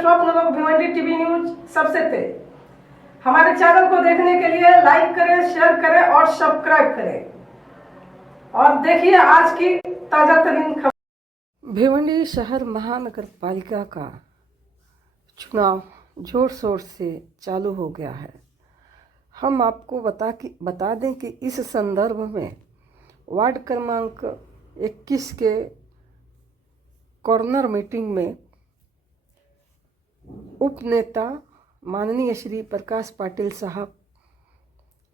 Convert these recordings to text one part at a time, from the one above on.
स्वप्न लोग Bhiwandi TV news सबसे तेज। हमारे चैनल को देखने के लिए लाइक करें, शेयर करें और सब्सक्राइब करें और देखिए आज की ताजा तरीन खबर। भिवंडी शहर महानगर पालिका का चुनाव जोर शोर से चालू हो गया है। हम आपको बता दें कि इस संदर्भ में वार्ड क्रमांक 21 के कॉर्नर मीटिंग में उपनेता माननीय श्री प्रकाश पाटिल साहब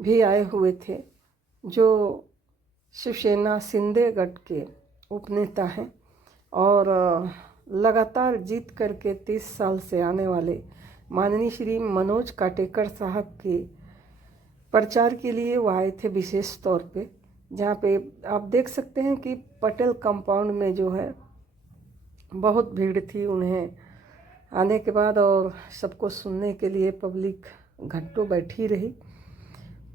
भी आए हुए थे, जो शिवसेना सिंधेगढ़ के उपनेता हैं और लगातार जीत करके 30 साल से आने वाले माननीय श्री मनोज काटेकर साहब के प्रचार के लिए वो आए थे विशेष तौर पे, जहाँ पे आप देख सकते हैं कि पटेल कंपाउंड में जो है बहुत भीड़ थी उन्हें आने के बाद, और सबको सुनने के लिए पब्लिक घंटों बैठी रही।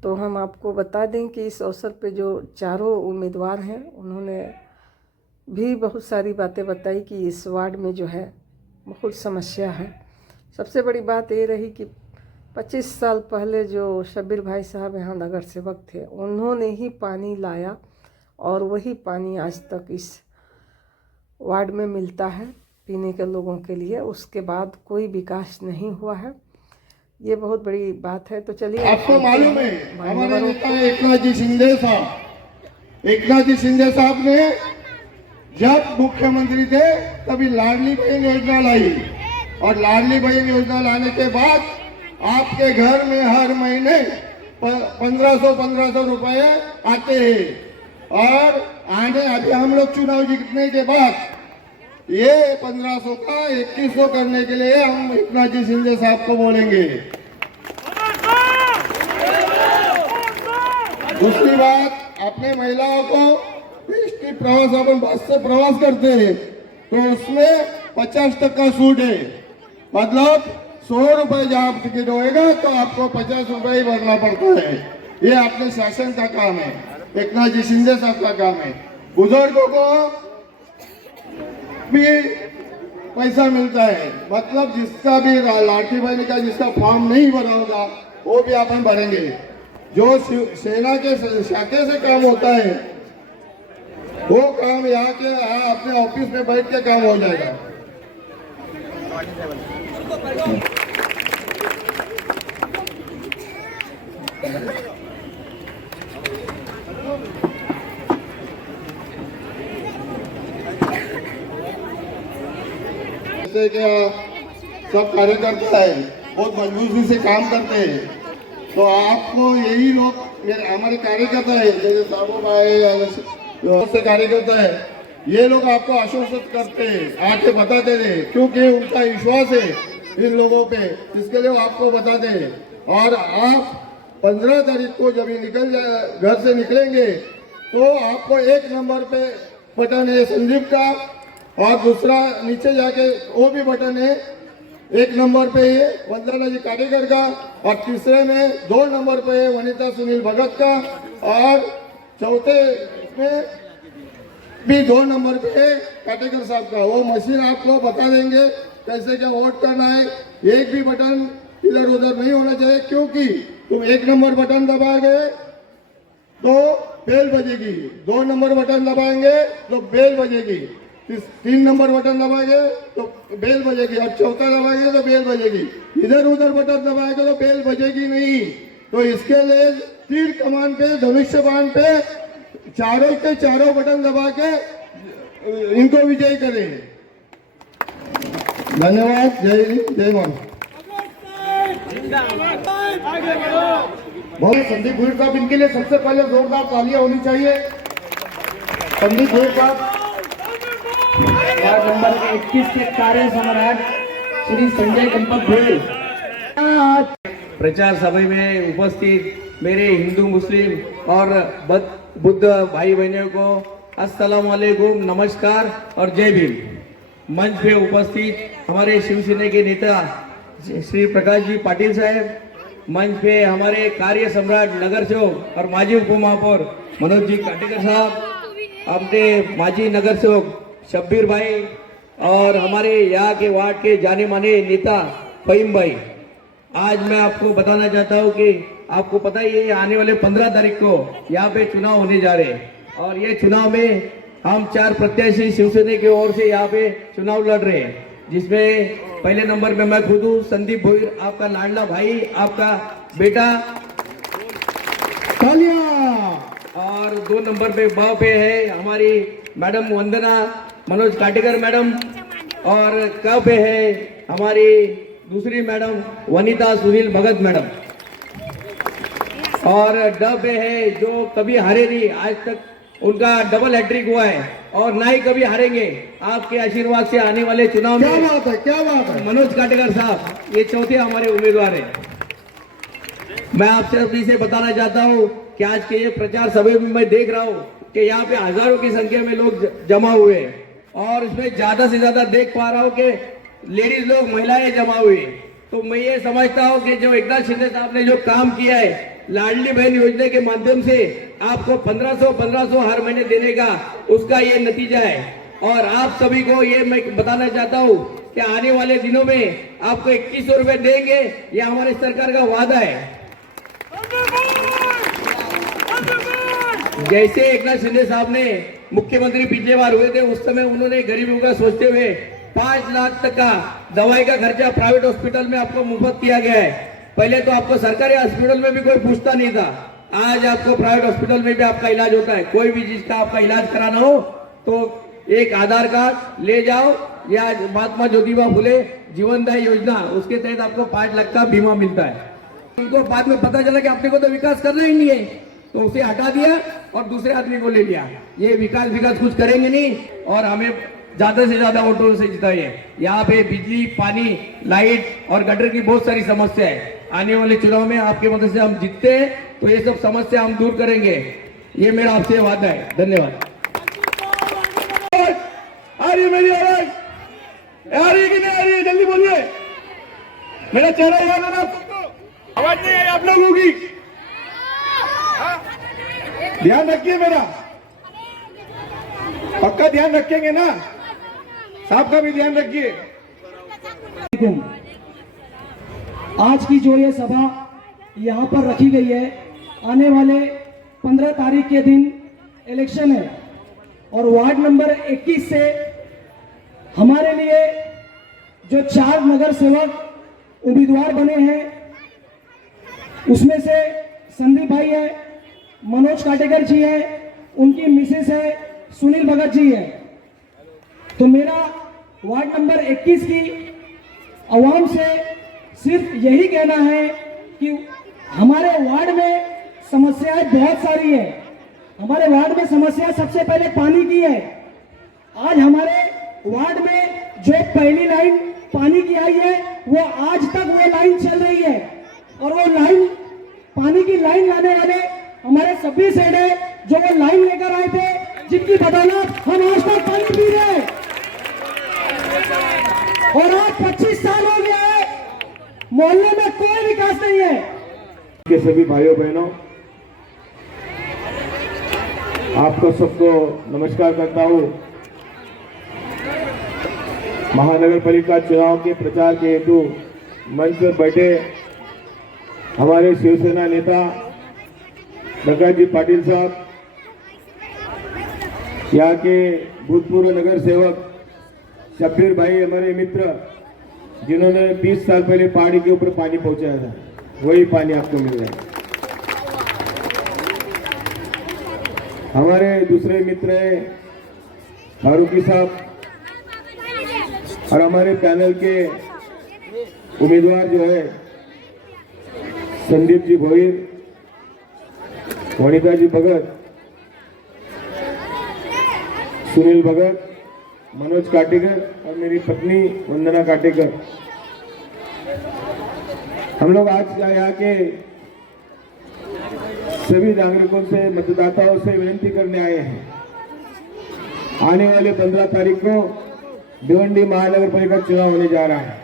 तो हम आपको बता दें कि इस अवसर पे जो चारों उम्मीदवार हैं उन्होंने भी बहुत सारी बातें बताई कि इस वार्ड में जो है बहुत समस्या है। सबसे बड़ी बात ये रही कि 25 साल पहले जो शब्बीर भाई साहब यहाँ नगर सेवक थे, उन्होंने ही पानी लाया और वही पानी आज तक इस वार्ड में मिलता है पीने के लोगों के लिए। उसके बाद कोई विकास नहीं हुआ है, ये बहुत बड़ी बात है। तो चलिए, आपको मालूम है हमारे नेता एकनाथ जी शिंदे साहब ने जब मुख्यमंत्री थे तभी लाडली बहन योजना लाई, और लाडली बहन योजना लाने के बाद आपके घर में हर महीने 1500 रुपए आते हैं। और अभी हम लोग चुनाव जीतने के बाद ये 1500 का 2100 करने के लिए हम एकनाथ जी शिंदे साहब को बोलेंगे। दूसरी बात, अपने महिलाओं को प्रवास, अपन बस से प्रवास करते हैं तो उसमें 50% छूट है, मतलब 100 रुपए जहाँ टिकट होएगा तो आपको 50 रुपए ही भरना पड़ता है। ये अपने शासन का काम है, एकनाथ जी शिंदे साहब का काम है। बुजुर्गों को भी पैसा मिलता है, मतलब जिसका भी लाठी बहन का जिसका फॉर्म नहीं भरा होगा वो भी अपन भरेंगे। जो सेना के शाखे से काम होता है वो काम यहाँ के अपने ऑफिस में बैठ के काम हो जाएगा। जैसे कि सब कार्यकर्ता है बहुत मजबूती से काम करते हैं, तो आपको यही लोग हमारे कार्यकर्ता है, जैसे साहब भाई से कार्यकर्ता है, ये लोग आपको आश्वस्त करते हैं, आके बताते हैं, क्योंकि उनका विश्वास है इन लोगों पे, इसके लिए आपको बताते हैं। और आप 15 तारीख को जब घर से निकलेंगे तो आपको 1 नंबर पे बटन है संदीप का, और दूसरा नीचे जाके वो भी बटन है 1 नंबर पे है वंदना जी काटेकर का, और तीसरे में 2 नंबर पे है वनिता सुनील भगत का, और चौथे में भी 2 नंबर पे है काटेकर साहब का। वो मशीन आपको बता देंगे कैसे क्या वोट करना है। एक भी बटन इधर उधर नहीं होना चाहिए, क्योंकि तुम 1 नंबर बटन दबाओगे तो बेल बजेगी, 2 नंबर बटन दबाएंगे तो बेल बजेगी, 3 नंबर बटन दबाएंगे तो बेल बजेगी, और चौथा दबाएंगे तो बेल बजेगी। इधर उधर बटन दबाएंगे तो बेल बजेगी नहीं। तो इसके लिए तीर कमान पे, धनुष्य बाण पे चारों के चारों बटन दबा के इनको विजयी करें। धन्यवाद। जय हिंद, जय भारत। बहुत संदीप भीड़ साहब, इनके लिए सबसे पहले जोरदार तालियां होनी चाहिए। संदीप भीड़ साहब वार्ड नंबर 21 के कार्य सम्राट श्री संजय कंपत भीड़। प्रचार सभा में उपस्थित मेरे हिंदू मुस्लिम और बुद्ध भाई बहनों को अस्सलाम वालेकुम, नमस्कार और जय भीम। मंच पे उपस्थित हमारे शिवसेना के नेता श्री प्रकाश जी पाटिल साहब, मंच पे हमारे कार्य सम्राट नगर सेवक और माजी उप महापौर मनोज जी काटेकर साहब, अपने माजी नगर सेवक शब्बीर भाई और हमारे यहाँ के वार्ड के जाने माने नेता फहीम भाई, आज मैं आपको बताना चाहता हूँ कि आपको पता ही है आने वाले 15 तारीख को यहाँ पे चुनाव होने जा रहे हैं और ये चुनाव में हम 4 प्रत्याशी शिवसेना की ओर से यहाँ पे चुनाव लड़ रहे हैं, जिसमें पहले नंबर पे मैं खुद हूँ, संदीप भोईर, आपका लाडला भाई, आपका बेटा, और 2 नंबर पे ब पे है हमारी मैडम वंदना मनोज काटेकर मैडम, और क पे है हमारी दूसरी मैडम वनीता सुनील भगत मैडम, और ड पे है जो कभी हारे नहीं, आज तक उनका डबल हैट्रिक हुआ है और ना ही कभी हारेंगे आपके आशीर्वाद से आने वाले चुनाव में। क्या बात है मनोज काटेकर साहब ये चौथे हमारे उम्मीदवार हैं। मैं आपसे अभी से बताना चाहता हूँ कि आज के ये प्रचार सभा में मैं देख रहा हूँ कि यहाँ पे हजारों की संख्या में लोग जमा हुए हैं और इसमें ज्यादा से ज्यादा देख पा रहा हूँ कि लेडीज लोग, महिलाएं जमा हुई। तो मैं ये समझता हूँ कि जो एकनाथ शिंदे साहब ने जो काम किया है लाडली बहन योजना के माध्यम से आपको 1500 हर महीने देने का, उसका ये नतीजा है। और आप सभी को ये मैं बताना चाहता हूँ कि आने वाले दिनों में आपको 2100 रुपए देंगे, ये हमारी सरकार का वादा है। जैसे एकनाथ शिंदे साहब ने मुख्यमंत्री पिछले बार हुए थे, उस समय उन्होंने गरीबों का सोचते हुए 5 लाख तक का दवाई का खर्चा प्राइवेट हॉस्पिटल में आपको मुफ्त किया गया है। पहले तो आपको सरकारी हॉस्पिटल में भी कोई पूछता नहीं था, आज आपको प्राइवेट हॉस्पिटल में भी आपका इलाज होता है। कोई भी चीज का आपका इलाज कराना हो तो एक आधार कार्ड ले जाओ या महात्मा ज्योतिबा फुले जीवनदायी योजना, उसके तहत आपको 5 लाख का बीमा मिलता है। उनको बाद में पता चला कि अपने को तो विकास करना ही नहीं है, तो उसे हटा दिया और दूसरे आदमी को ले लिया। ये विकास कुछ करेंगे नहीं और हमें ज्यादा से ज्यादा वोटों से जिताइए। यहाँ पे बिजली, पानी, लाइट और गटर की बहुत सारी समस्या है। आने वाले चुनाव में आपके मदद से हम जीतते हैं तो ये सब समस्या हम दूर करेंगे, ये मेरा आपसे वादा है। धन्यवाद। आ रही है मेरी आवाज? आ रही है कि नहीं आ रही है? जल्दी बोलिए, मेरा चेहरा याद है ना आपको? आवाज नहीं आई आप लोगों की? ध्यान रखिए मेरा, पक्का ध्यान रखेंगे ना? साहब का भी ध्यान रखिए। आज की जो ये सभा यहाँ पर रखी गई है, आने वाले 15 तारीख के दिन इलेक्शन है और वार्ड नंबर 21 से हमारे लिए जो 4 नगर सेवक उम्मीदवार बने हैं, उसमें से संदीप भाई है, मनोज काटेकर जी है, उनकी मिसेस है सुनील भगत जी है। तो मेरा वार्ड नंबर 21 की आवाम से सिर्फ यही कहना है कि हमारे वार्ड में समस्याएं बहुत सारी है। हमारे वार्ड में समस्या सबसे पहले पानी की है। आज हमारे वार्ड में जो पहली लाइन पानी की आई है, वो आज तक वो लाइन चल रही है और वो लाइन, पानी की लाइन लाने वाले हमारे सभी सेठ है जो वो लाइन लेकर आए थे, जिनकी बदौलत हम आज तक पानी पी रहे हैं। और आज 25 साल हो गया है, मोहल्ले में कोई विकास नहीं है। के सभी भाइयों बहनों, आपको सबको नमस्कार करता हूँ। महानगर पालिका चुनाव के प्रचार के हेतु मंच पर बैठे हमारे शिवसेना नेता प्रकाश जी पाटिल साहब, यहाँ के भूतपूर्व नगर सेवक शब्बीर भाई, हमारे मित्र जिन्होंने 20 साल पहले पहाड़ी के ऊपर पानी पहुंचाया था, वही पानी आपको मिल रहा है। हमारे दूसरे मित्र हैं फारूकी साहब और हमारे पैनल के उम्मीदवार जो है संदीप जी भोईर, वनिता जी भगत, सुनील भगत, मनोज काटेकर और मेरी पत्नी वंदना काटेकर। हम लोग आज यहाँ के सभी नागरिकों से, मतदाताओं से विनती करने आए हैं। आने वाले 15 तारीख को भिवंडी महानगर पालिका चुनाव होने जा रहा है।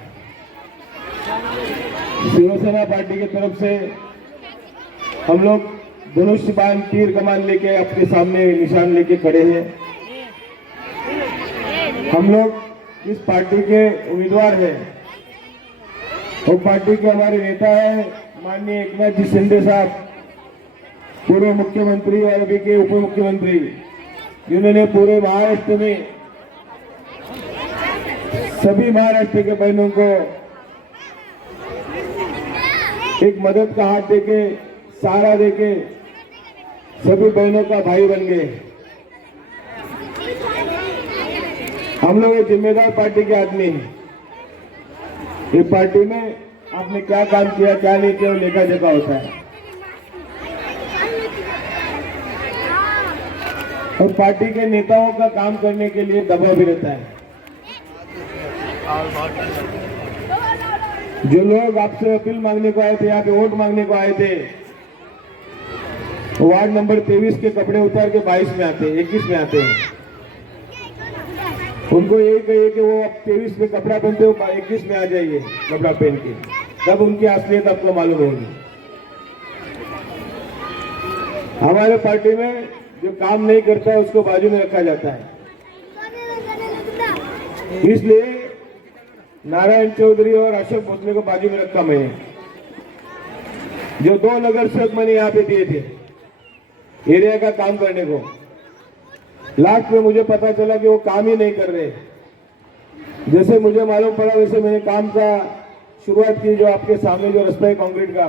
शिवसेना पार्टी की तरफ से हम लोग धनुष बाण, तीर कमान लेके आपके सामने निशान लेके खड़े हैं। हम लोग किस पार्टी के उम्मीदवार हैं। वो पार्टी के हमारे नेता है माननीय एकनाथ जी शिंदे साहब, पूर्व मुख्यमंत्री और अभी के उप मुख्यमंत्री, जिन्होंने पूरे महाराष्ट्र में सभी महाराष्ट्र के बहनों को एक मदद का हाथ देके, सहारा देके सभी बहनों का भाई बन गए। हम लोग एक जिम्मेदार पार्टी के आदमी हैं। ये पार्टी में आपने क्या काम किया क्या नहीं किया, लेखा जोखा होता है। और पार्टी के नेताओं का काम करने के लिए दबाव भी रहता है। जो लोग आपसे अपील मांगने को आए थे, यहाँ पे वोट मांगने को आए थे, वार्ड नंबर 23 के कपड़े उतार के 22 में आते हैं, 21 में आते हैं। उनको यही कहिए कि वो अब 23 में कपड़ा पहनते हो, 21 में आ जाइए कपड़ा पहन के, तब उनकी असलियत आपको मालूम होगी। हमारे पार्टी में जो काम नहीं करता है उसको बाजू में रखा जाता है। इसलिए नारायण चौधरी और अशोक भोसले को बाजू में रखा मैंने। जो 2 नगर सेवक मैंने यहाँ पे दिए थे एरिया का काम करने को, लास्ट में मुझे पता चला कि वो काम ही नहीं कर रहे। जैसे मुझे मालूम पड़ा वैसे मैंने काम का शुरुआत की। जो आपके सामने जो रास्ता है कंक्रीट का,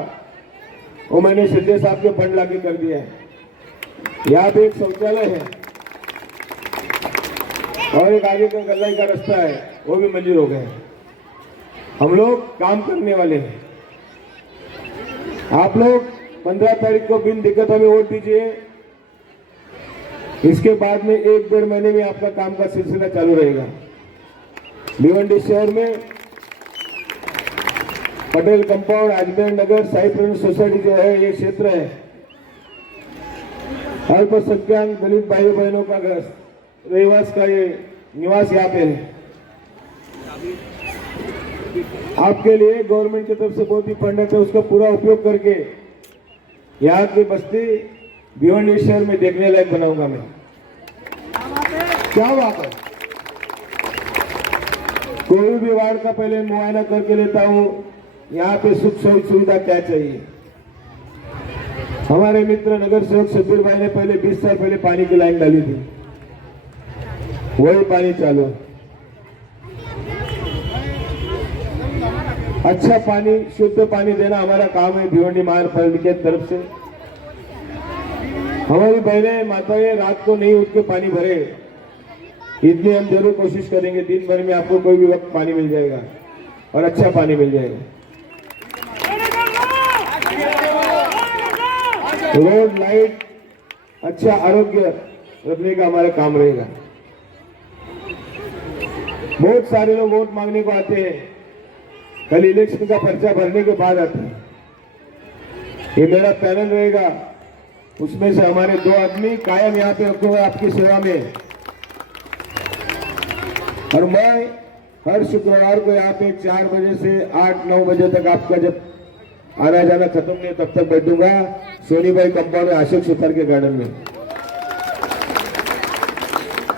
वो मैंने शिंदे साहब के फंड लाके कर दिया है। यहाँ पे एक शौचालय है और एक आगे का गलाई का रास्ता है, वो भी मंजूर हो गए। हम लोग काम करने वाले हैं। आप लोग 15 तारीख को बिन दिक्कत हमें वोट दीजिए। इसके बाद में 1-1.5 महीने में आपका काम का सिलसिला चालू रहेगा। भिवंडी शहर में पटेल कंपाउंड, अजमेर नगर, साई प्रेम सोसाइटी जो है, ये क्षेत्र है अल्पसंख्यक दलित भाई बहनों का रहवास का ये निवास यहाँ पे है। आपके लिए गवर्नमेंट की तरफ से बहुत ही फंड है, उसका पूरा उपयोग करके यहाँ की बस्ती भिवंडी शहर में देखने लायक बनाऊंगा मैं। क्या बात है। कोई भी वार्ड का पहले मुआयना करके लेता हूँ, यहाँ पे सुख सुविधा क्या चाहिए। हमारे मित्र नगर सेवक शब्बीर भाई ने पहले 20 साल पहले पानी की लाइन डाली थी, वही पानी चालू। अच्छा पानी, शुद्ध पानी देना हमारा काम है भिवंडी महानगर की तरफ से। हमारी बहनें माताएं रात को नहीं उठ के पानी भरे, इतनी हम जरूर कोशिश करेंगे। दिन भर में आपको कोई भी वक्त पानी मिल जाएगा और अच्छा पानी मिल जाएगा। रोड, लाइट, अच्छा आरोग्य रखने का हमारा काम रहेगा। बहुत सारे लोग वोट मांगने को आते हैं, कल इलेक्शन का पर्चा भरने के बाद आते हैं। ये मेरा पैनल रहेगा, उसमें से हमारे 2 आदमी कायम यहाँ पे रखे हुए आपकी सेवा में। और मैं हर शुक्रवार को यहाँ पे 4 बजे से 8-9 बजे तक आपका जब आना जाना खत्म नहीं तब तक बैठूंगा सोनीबाई कंपाउंड में, अशोक सुथार के गार्डन में।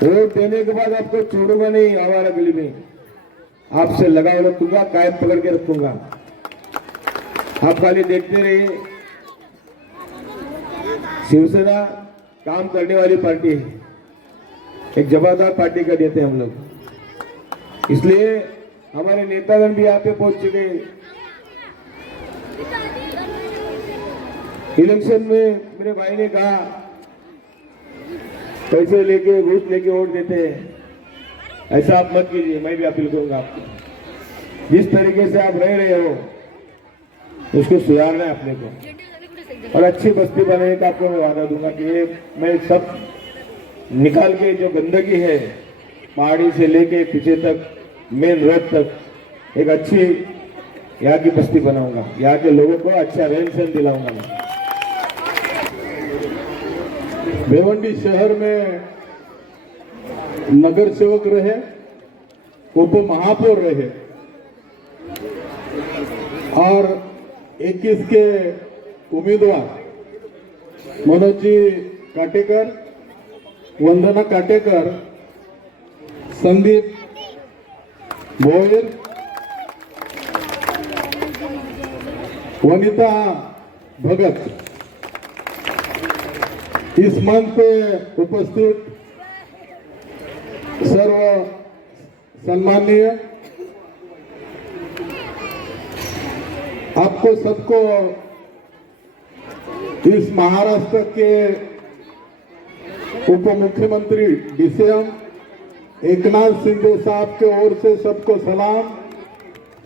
वोट देने के बाद आपको छोड़ूंगा नहीं, हमारा गली में आपसे लगाव रखूंगा, कायम पकड़ के रखूंगा। आप खाली देखते रहिए। शिवसेना काम करने वाली पार्टी है, एक जवाबदार पार्टी का देते हैं हम लोग। इसलिए हमारे नेतागण भी यहाँ पे पहुंच चुके। इलेक्शन में मेरे भाई ने कहा पैसे लेके, घूस लेके वोट देते हैं, ऐसा आप मत कीजिए। मैं भी अपील करूंगा आपको, जिस तरीके से आप रह रहे हो उसको सुधारना है अपने को, और अच्छी बस्ती बनाने का आपको मैं वादा दूंगा कि ये मैं सब निकाल के जो गंदगी है पहाड़ी से लेके पीछे तक, मेन रोड तक एक अच्छी यहाँ की बस्ती बनाऊंगा। यहाँ के लोगों को अच्छा रहन सहन दिलाऊंगा मैं। भिवंडी शहर में नगर सेवक रहे, उप महापौर रहे और 21 के उम्मीदवार मनोज जी काटेकर, वंदना काटेकर, संदीप भोयर, वनिता भगत, इस मंच पे उपस्थित सर्व सम्माननीय, आपको सबको इस महाराष्ट्र के उप मुख्यमंत्री डीसीएम एकनाथ शिंदे साहब के ओर से सबको सलाम,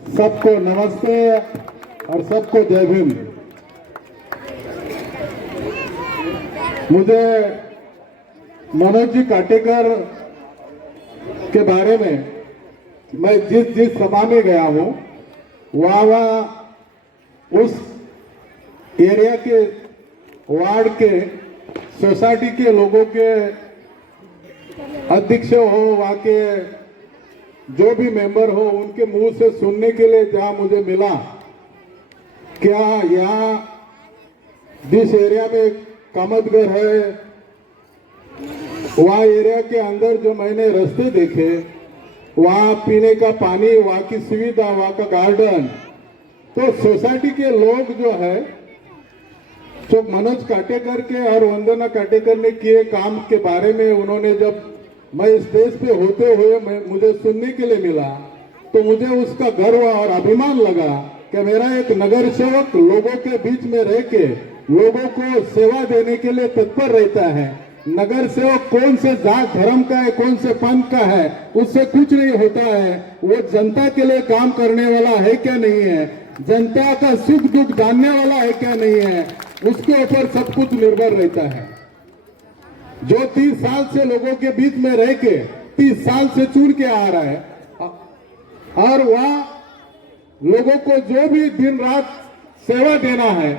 सबको नमस्ते और सबको जय भीम। मुझे मनोज जी काटेकर के बारे में, मैं जिस सभा में गया हूं वहां उस एरिया के वार्ड के सोसाइटी के लोगों के अध्यक्ष हो, वहां के जो भी मेंबर हो, उनके मुंह से सुनने के लिए जहां मुझे मिला, क्या यहाँ जिस एरिया में कामतगर है, वहाँ एरिया के अंदर जो मैंने रास्ते देखे, वहाँ पीने का पानी, वहाँ की सुविधा, वहाँ का गार्डन, तो सोसाइटी के लोग जो है, जो मनोज काटेकर के और वंदना काटेकर ने किए काम के बारे में उन्होंने जब मैं स्टेज पे होते हुए मुझे सुनने के लिए मिला, तो मुझे उसका गर्व और अभिमान लगा कि मेरा एक नगर सेवक लोगों के बीच में रह के लोगों को सेवा देने के लिए तत्पर रहता है। नगर सेवक कौन से जात धर्म का है, कौन से पंथ का है, उससे कुछ नहीं होता है। वो जनता के लिए काम करने वाला है क्या नहीं है, जनता का सुख दुख जानने वाला है क्या नहीं है, उसके ऊपर सब कुछ निर्भर रहता है। जो 30 साल से लोगों के बीच में रह के 30 साल से चुन के आ रहा है, और वह लोगों को जो भी दिन रात सेवा देना है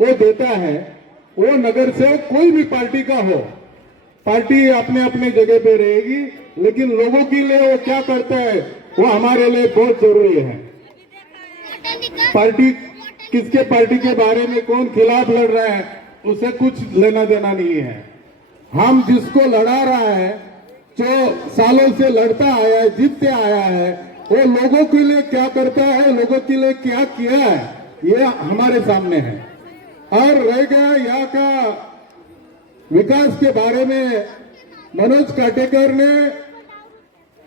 वो देता है। वो नगर सेवक कोई भी पार्टी का हो, पार्टी अपने अपने जगह पे रहेगी, लेकिन लोगों के लिए वो क्या करता है वो हमारे लिए बहुत जरूरी है। पार्टी किसके पार्टी के बारे में कौन खिलाफ लड़ रहा है उसे कुछ लेना देना नहीं है। हम जिसको लड़ा रहा है, जो सालों से लड़ता आया है, जीतते आया है, वो लोगों के लिए क्या करता है, लोगों के लिए क्या किया है, ये हमारे सामने है। और रह गया यहाँ का विकास के बारे में, मनोज काटेकर ने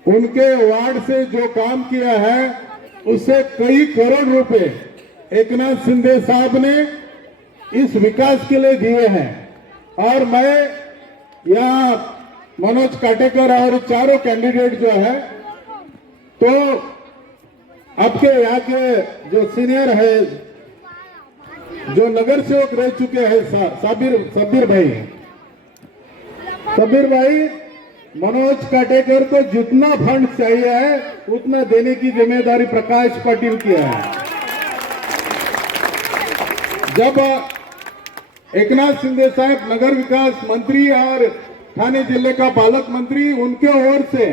उनके वार्ड से जो काम किया है उससे कई करोड़ रुपए एकनाथ शिंदे साहब ने इस विकास के लिए दिए हैं। और मैं यहाँ मनोज काटेकर और चारों कैंडिडेट जो है, तो आपके यहाँ के जो सीनियर है, जो नगर सेवक रह चुके हैं, सबीर भाई, मनोज काटेकर को जितना फंड चाहिए है उतना देने की जिम्मेदारी प्रकाश पाटिल की है। जब एकनाथ शिंदे साहब नगर विकास मंत्री और ठाणे जिले का पालक मंत्री, उनके ओर से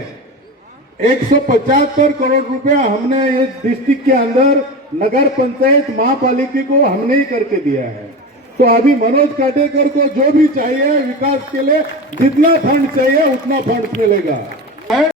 175 करोड़ रुपया हमने इस डिस्ट्रिक्ट के अंदर नगर पंचायत महापालिका को हमने ही करके दिया है। तो अभी मनोज काटेकर को जो भी चाहिए विकास के लिए, जितना फंड चाहिए उतना फंड मिलेगा।